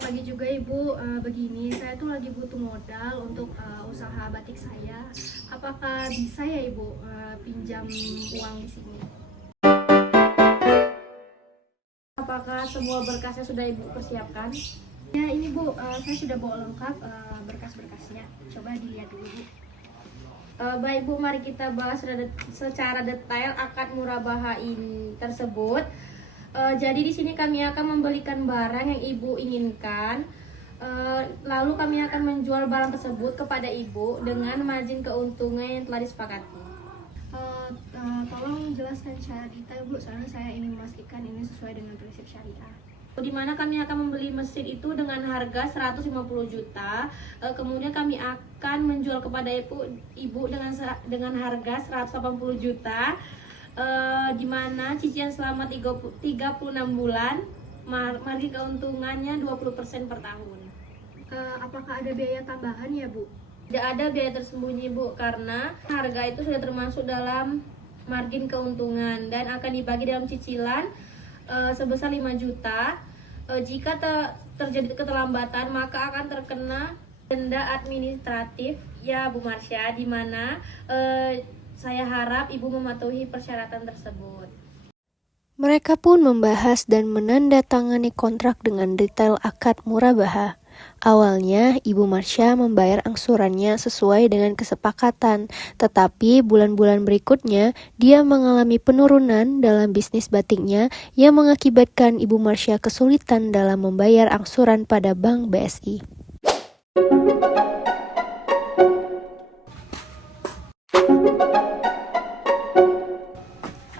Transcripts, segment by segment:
pagi juga Ibu. Begini, saya tuh lagi butuh modal untuk usaha batik saya. Apakah bisa ya Ibu pinjam uang di sini? Apakah semua berkasnya sudah Ibu persiapkan? Ya ini Bu, saya sudah bawa lengkap berkas-berkasnya. Coba dilihat dulu Bu. Baik Bu, mari kita bahas secara detail akad murabaha ini tersebut. Jadi di sini kami akan membelikan barang yang Ibu inginkan. Lalu kami akan menjual barang tersebut kepada Ibu dengan margin keuntungan yang telah disepakati. Tolong jelaskan secara detail Bu, soalnya saya ingin memastikan ini sesuai dengan prinsip syariah. Di mana kami akan membeli mesin itu dengan harga 150 juta. Kemudian kami akan menjual kepada Ibu dengan harga 180 juta. Di mana cicilan selama 36 bulan, margin keuntungannya 20% per tahun. Apakah ada biaya tambahan ya Bu? Tidak ada biaya tersembunyi Bu, karena harga itu sudah termasuk dalam margin keuntungan dan akan dibagi dalam cicilan sebesar 5 juta. Jika terjadi keterlambatan maka akan terkena denda administratif ya Bu Marsha, di mana saya harap Ibu mematuhi persyaratan tersebut. Mereka pun membahas dan menandatangani kontrak dengan detail akad murabaha. Awalnya, Ibu Marsha membayar angsurannya sesuai dengan kesepakatan, tetapi bulan-bulan berikutnya, dia mengalami penurunan dalam bisnis batiknya yang mengakibatkan Ibu Marsha kesulitan dalam membayar angsuran pada Bank BSI.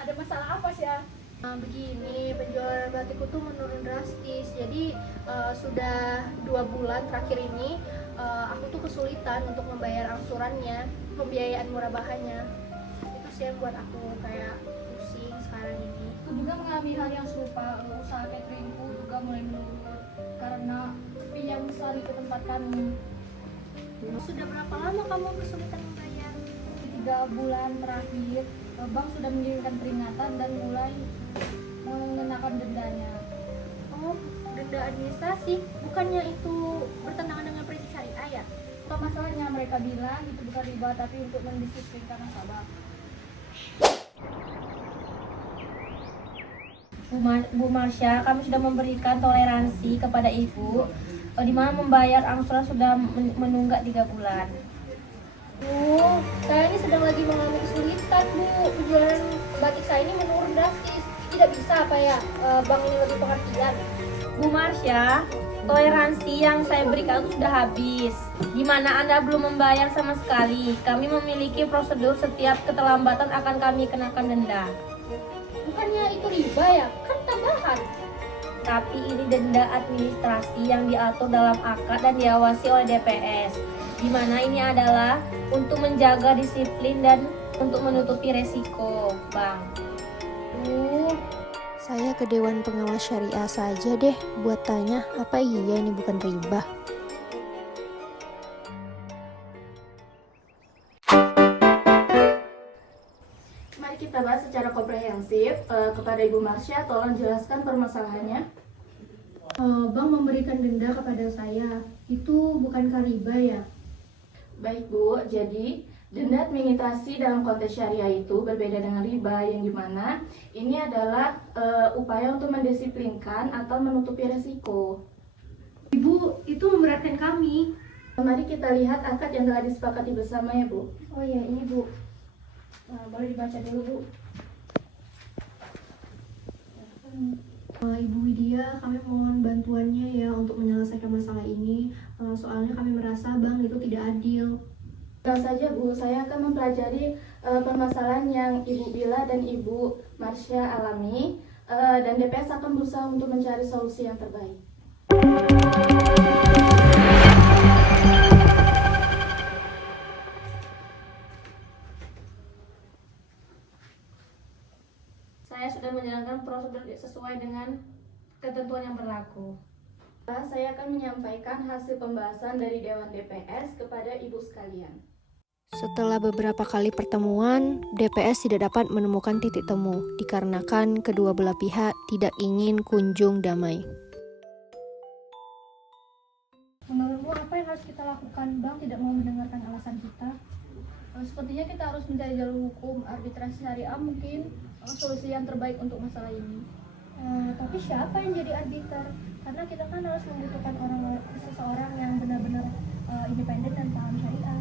Ada masalah apa sih ya? Begini, penjualan batikku tuh menurun drastis. Jadi sudah 2 bulan terakhir ini aku tuh kesulitan untuk membayar angsurannya, pembiayaan murabahanya. Itu sih yang buat aku kayak pusing sekarang ini. Aku juga mengalami hal yang serupa. Usaha cateringku juga mulai menurun karena sepi yang besar di tempat kami. Sudah berapa lama kamu kesulitan membayar? 3 bulan terakhir, bank sudah mengirimkan peringatan dan mulai mengenakan dendanya. Oh, denda administrasi, bukannya itu bertentangan dengan prinsip syariah ya? Apa masalahnya? Mereka bilang itu bukan riba tapi untuk mendisiplinkan nasabah. Bu Marsha, kami sudah memberikan toleransi kepada Ibu, di mana membayar angsuran sudah menunggak 3 bulan. Saya ini sedang lagi mengalami kesulitan Bu. Penjualan batik saya ini menurun drastis. Tidak bisa apa ya bank ini lebih pengertian? Bu Marsha, toleransi yang saya berikan itu sudah habis. Di mana Anda belum membayar sama sekali. Kami memiliki prosedur, setiap keterlambatan akan kami kenakan denda. Bukannya itu riba ya? Kan tambahan. Tapi ini denda administrasi yang diatur dalam akad dan diawasi oleh DPS. Di mana ini adalah untuk menjaga disiplin dan untuk menutupi resiko, Bang. Saya ke Dewan Pengawas Syariah saja deh buat tanya apa iya ini bukan riba. Mari kita bahas secara komprehensif. Kepada Ibu Marsha, tolong jelaskan permasalahannya. Bank memberikan denda kepada saya. Itu bukankah riba ya? Baik Bu, jadi denda administrasi dalam konteks syariah itu berbeda dengan riba, yang dimana ini adalah upaya untuk mendisiplinkan atau menutupi resiko. Ibu, itu memberatkan kami. Mari kita lihat akad yang telah disepakati bersama ya Bu. Oh iya, ini Bu. Boleh dibaca dulu Bu. Ibu Widya, kami mohon bantuannya ya untuk menyelesaikan masalah ini. Soalnya kami merasa bank itu tidak adil. Tenang saja Bu, saya akan mempelajari permasalahan yang Ibu Bila dan Ibu Marsha alami, dan DPS akan berusaha untuk mencari solusi yang terbaik. Saya sudah menjalankan prosedur sesuai dengan ketentuan yang berlaku. Saya akan menyampaikan hasil pembahasan dari Dewan DPS kepada Ibu sekalian. Setelah beberapa kali pertemuan, DPS tidak dapat menemukan titik temu dikarenakan kedua belah pihak tidak ingin kunjung damai. Menurutmu apa yang harus kita lakukan? Bank tidak mau mendengarkan alasan kita. Sepertinya kita harus mencari jalur hukum. Arbitrasi syariah mungkin solusi yang terbaik untuk masalah ini. Tapi siapa yang jadi arbiter? Karena kita kan harus membutuhkan seseorang yang benar-benar independen dan paham syariah.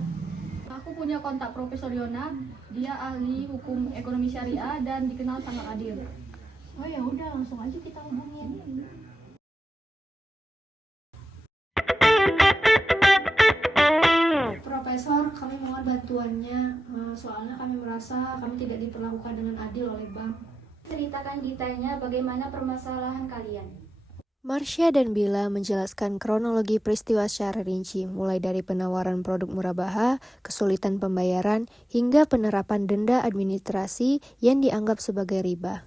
Aku punya kontak Profesor Yona. Dia ahli hukum ekonomi syariah dan dikenal sangat adil. Oh ya udah, langsung aja kita hubungin. Profesor, kami mohon bantuannya. Soalnya kami merasa kami tidak diperlakukan dengan adil oleh bank. Ceritakan detailnya bagaimana permasalahan kalian. Marsha dan Bila menjelaskan kronologi peristiwa secara rinci, mulai dari penawaran produk murabaha, kesulitan pembayaran, hingga penerapan denda administrasi yang dianggap sebagai riba.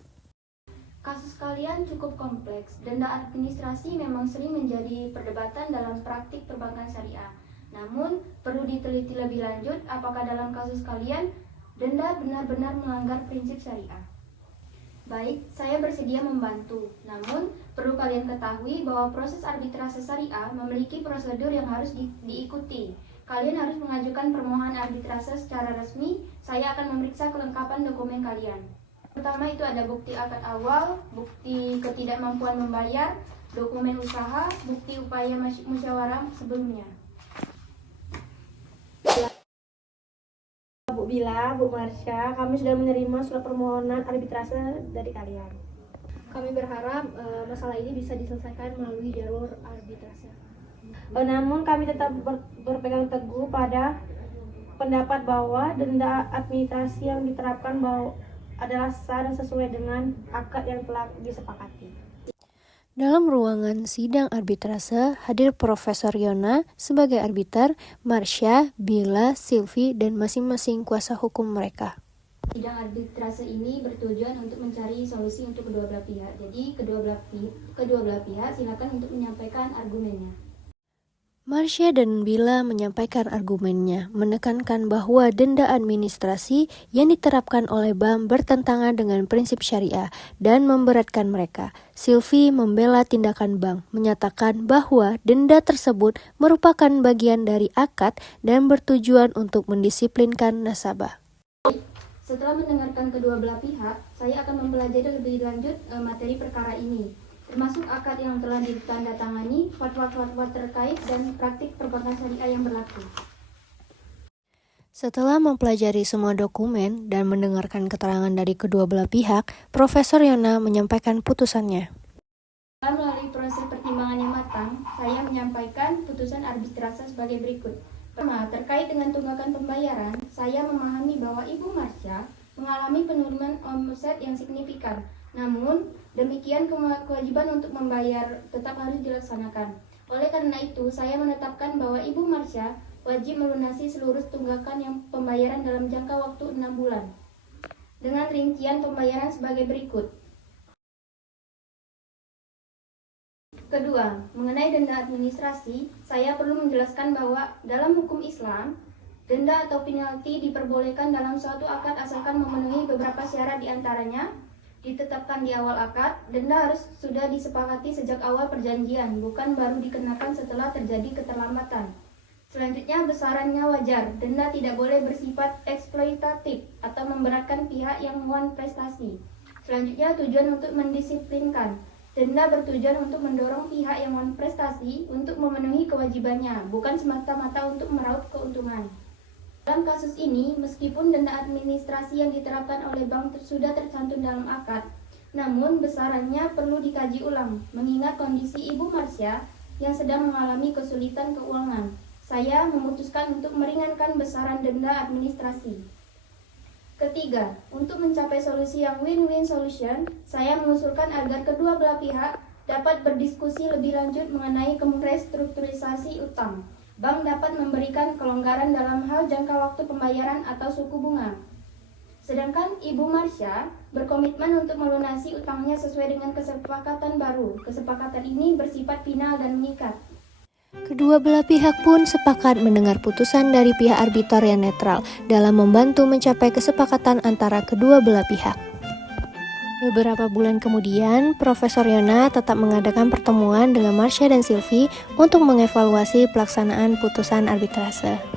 Kasus kalian cukup kompleks. Denda administrasi memang sering menjadi perdebatan dalam praktik perbankan syariah. Namun, perlu diteliti lebih lanjut apakah dalam kasus kalian denda benar-benar melanggar prinsip syariah. Baik, saya bersedia membantu. Namun, perlu kalian ketahui bahwa proses arbitrase syariah memiliki prosedur yang harus diikuti. Kalian harus mengajukan permohonan arbitrase secara resmi. Saya akan memeriksa kelengkapan dokumen kalian. Pertama itu ada bukti akad awal, bukti ketidakmampuan membayar, dokumen usaha, bukti upaya musyawarah sebelumnya. Bu Bila, Bu Marsha, kami sudah menerima surat permohonan arbitrase dari kalian. Kami berharap masalah ini bisa diselesaikan melalui jalur arbitrase. Namun kami tetap berpegang teguh pada pendapat bahwa denda administrasi yang diterapkan adalah sah dan sesuai dengan akad yang telah disepakati. Dalam ruangan sidang arbitrase, hadir Profesor Yona sebagai arbiter, Marsha, Bila, Sylvie, dan masing-masing kuasa hukum mereka. Sidang arbitrase ini bertujuan untuk mencari solusi untuk kedua belah pihak. Jadi kedua belah pihak silakan untuk menyampaikan argumennya. Marsha dan Bila menyampaikan argumennya, menekankan bahwa denda administrasi yang diterapkan oleh bank bertentangan dengan prinsip syariah dan memberatkan mereka. Sylvie membela tindakan bank, menyatakan bahwa denda tersebut merupakan bagian dari akad dan bertujuan untuk mendisiplinkan nasabah. Setelah mendengarkan kedua belah pihak, saya akan mempelajari lebih lanjut materi perkara ini, termasuk akad yang telah ditandatangani, fatwa-fatwa terkait, dan praktik perbankan syariah yang berlaku. Setelah mempelajari semua dokumen dan mendengarkan keterangan dari kedua belah pihak, Profesor Yona menyampaikan putusannya. Melalui proses pertimbangan yang matang, saya menyampaikan putusan arbitrase sebagai berikut. Pertama, terkait dengan tunggakan pembayaran, saya memahami bahwa Ibu Marsha mengalami penurunan omset yang signifikan. Namun, demikian kewajiban untuk membayar tetap harus dilaksanakan. Oleh karena itu, saya menetapkan bahwa Ibu Marsha wajib melunasi seluruh tunggakan yang pembayaran dalam jangka waktu 6 bulan. Dengan rincian pembayaran sebagai berikut. Kedua, mengenai denda administrasi, saya perlu menjelaskan bahwa dalam hukum Islam, denda atau penalti diperbolehkan dalam suatu akad asalkan memenuhi beberapa syarat diantaranya. Ditetapkan di awal akad, denda harus sudah disepakati sejak awal perjanjian, bukan baru dikenakan setelah terjadi keterlambatan. Selanjutnya, besarannya wajar. Denda tidak boleh bersifat eksploitatif atau memberatkan pihak yang memohon prestasi. Selanjutnya, tujuan untuk mendisiplinkan. Denda bertujuan untuk mendorong pihak yang memohon prestasi untuk memenuhi kewajibannya, bukan semata-mata untuk meraup keuntungan. Dalam kasus ini, meskipun denda administrasi yang diterapkan oleh bank sudah tercantum dalam akad, namun besarannya perlu dikaji ulang, mengingat kondisi Ibu Marsha yang sedang mengalami kesulitan keuangan. Saya memutuskan untuk meringankan besaran denda administrasi. Ketiga, untuk mencapai solusi yang win-win solution, saya mengusulkan agar kedua belah pihak dapat berdiskusi lebih lanjut mengenai restrukturisasi utang. Bank dapat memberikan kelonggaran dalam hal jangka waktu pembayaran atau suku bunga. Sedangkan Ibu Marsha berkomitmen untuk melunasi utangnya sesuai dengan kesepakatan baru. Kesepakatan ini bersifat final dan mengikat. Kedua belah pihak pun sepakat mendengar putusan dari pihak arbiter yang netral dalam membantu mencapai kesepakatan antara kedua belah pihak. Beberapa bulan kemudian, Profesor Yona tetap mengadakan pertemuan dengan Marsha dan Sylvie untuk mengevaluasi pelaksanaan putusan arbitrase.